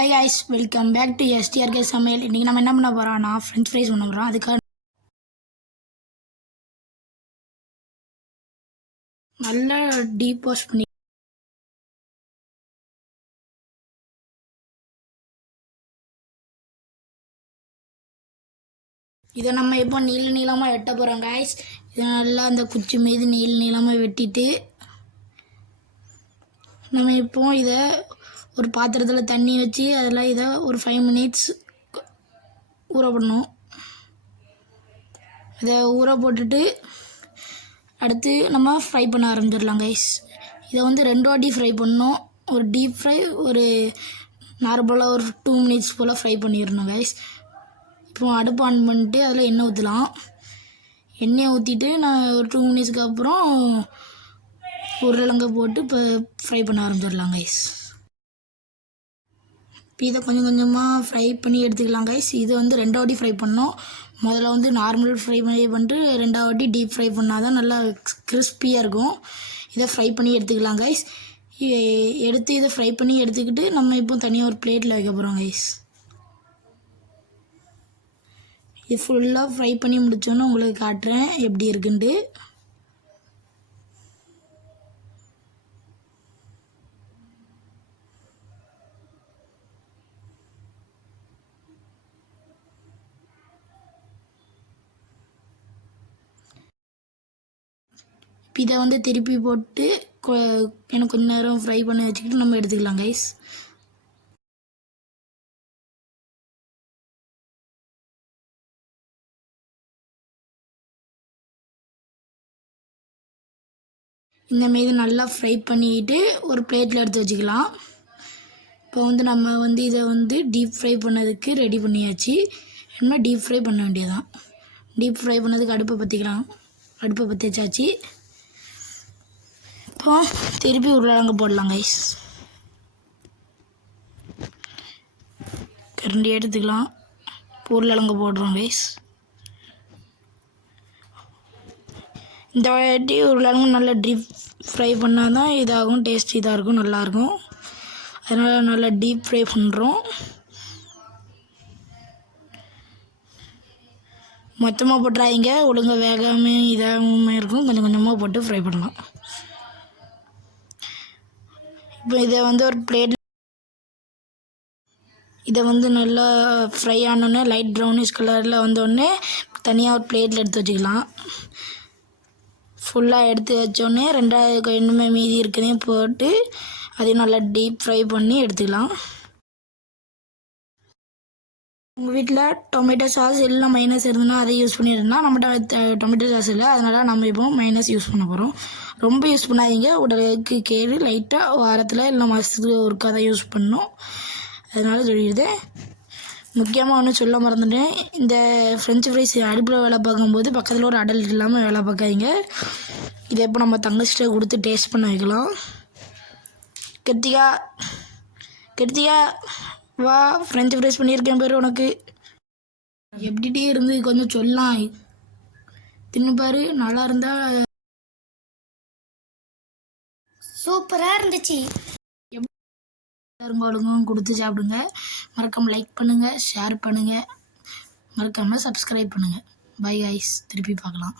High guys, welcome back to STRK சமையல். இன்றைக்கி நம்ம என்ன பண்ண போகிறோம்னா ஃப்ரெஞ்ச் ஃப்ரைஸ் பண்ண போகிறோம். அதுக்காக நல்லா டீப் வாஷ் பண்ணி இதை நம்ம இப்போ நீளமாக வெட்ட போகிறோம் guys. இதை நல்லா அந்த குச்சி மீது நீளமாக வெட்டிட்டு நம்ம இப்போ இதை ஒரு பாத்திரத்தில் தண்ணி வச்சு அதில் இதை ஒரு 5 minutes ஊற போடணும். இதை ஊற போட்டுட்டு அடுத்து நம்ம ஃப்ரை பண்ண ஆரம்பிச்சிடலாம் கைஸ். இதை வந்து 2 வாட்டி ஃப்ரை பண்ணணும். ஒரு டீப் ஃப்ரை, ஒரு நார்மலாக ஒரு 2 minutes போல் ஃப்ரை பண்ணிடணும் கைஸ். இப்போ அடுப்பு ஆன் பண்ணிட்டு அதில் எண்ணெய் ஊற்றலாம். எண்ணெயை ஊற்றிட்டு நான் ஒரு 2 minutesக்கு அப்புறம் உருளைக்கிழங்க போட்டு இப்போ ஃப்ரை பண்ண ஆரம்பிச்சிடலாம் கைஸ். இப்போ இதை கொஞ்சம் கொஞ்சமாக ஃப்ரை பண்ணி எடுத்துக்கலாம் கைஸ். இது வந்து 2 வாட்டி ஃப்ரை பண்ணோம். முதல்ல வந்து நார்மல் ஃப்ரை பண்ணிட்டு 2வது வாட்டி டீப் ஃப்ரை பண்ணால் தான் நல்லா கிறிஸ்பியாக இருக்கும். இதை ஃப்ரை பண்ணி எடுத்துக்கலாம் கைஸ். எடுத்து இதை ஃப்ரை பண்ணி எடுத்துக்கிட்டு நம்ம இப்போ தனியாக ஒரு பிளேட்டில் வைக்க போகிறோம் கைஸ். இது ஃபுல்லாக ஃப்ரை பண்ணி முடித்தோன்னே உங்களுக்கு காட்டுறேன் எப்படி இருக்குன்ட்டு. இதை வந்து திருப்பி போட்டு எனக்கு கொஞ்சம் நேரம் ஃப்ரை பண்ணி வச்சுக்கிட்டு நம்ம எடுத்துக்கலாம் கைஸ். இந்தமாரி நல்லா ஃப்ரை பண்ணிக்கிட்டு ஒரு பிளேட்டில் எடுத்து வச்சுக்கலாம். இப்போ வந்து நம்ம வந்து இதை வந்து டீப் ஃப்ரை பண்ணதுக்கு ரெடி பண்ணியாச்சு. என்ன டீப் ஃப்ரை பண்ண வேண்டியதான். டீப் ஃப்ரை பண்ணதுக்கு அடுப்பை பற்றி வச்சாச்சு. இப்போ திருப்பி உருளைக்கிழங்கு போடலாம் கைஸ். கரண்டி எடுத்துக்கலாம். உருளைக்கிழங்கு போடுறோம் கைஸ். இந்த வாட்டி உருளைக்கிழங்கு நல்லா டீப் ஃப்ரை பண்ணால் தான் இதாகும், டேஸ்ட் இதாக இருக்கும், நல்லாயிருக்கும். அதனால் நல்லா டீப் ஃப்ரை பண்ணுறோம். மொத்தமாக போட்டுறாதீங்க, ஒழுங்காக வேகாமல் இதாகவும் இருக்கும். கொஞ்சம் கொஞ்சமாக போட்டு ஃப்ரை பண்ணலாம். இப்போ இதை வந்து ஒரு பிளேட், இதை வந்து நல்லா ஃப்ரை ஆனோடனே லைட் ப்ரௌனிஷ் கலரில் வந்தோடனே தனியாக ஒரு பிளேட்டில் எடுத்து வச்சுக்கலாம். ஃபுல்லாக எடுத்து வச்சோடனே 2வது இன்னுமே மீதி இருக்குதையும் போட்டு அதையும் நல்லா டீப் ஃப்ரை பண்ணி எடுத்துக்கலாம். உங்கள் வீட்டில் டொமேட்டோ சாஸ் இல்லை மைனஸ் இருந்ததுன்னா அதை யூஸ் பண்ணியிருந்தா நம்மகிட்ட டொமேட்டோ சாஸ் இல்லை, அதனால் நம்ம இப்போ மைனஸ் யூஸ் பண்ண போகிறோம். ரொம்ப யூஸ் பண்ணாதீங்க, உடலுக்கு கேடு. லைட்டாக வாரத்தில் இல்லை மாதத்துக்கு ஒருக்கா தான் யூஸ் பண்ணணும். அதனால சொல்லிடுது. முக்கியமாக ஒன்று சொல்ல மறந்துட்டேன். இந்த ஃப்ரெஞ்ச் ஃப்ரைஸ் அடுப்பில் வேலை பார்க்கும்போது பக்கத்தில் ஒரு அடல்ட் இல்லாமல் வேலை பார்க்காதீங்க. இதை இப்போ நம்ம தங்கச்சிட்ட கொடுத்து டேஸ்ட் பண்ண வைக்கலாம். கிருத்திகா வா, ஃப்ரெஞ்ச் ஃப்ரைஸ் பண்ணியிருக்கேன் பேர் உனக்கு. எப்படிட்டே இருந்து கொஞ்சம் சொல்லலாம். தின்னு பாரு, நல்லா இருந்தா. சூப்பராக இருந்துச்சு. எல்லாருங்களுக்கும் கொடுத்து சாப்பிடுங்க. மறக்காமல் லைக் பண்ணுங்கள், ஷேர் பண்ணுங்கள், மறக்காமல் சப்ஸ்கிரைப் பண்ணுங்கள். பை கைஸ், திருப்பி பார்க்கலாம்.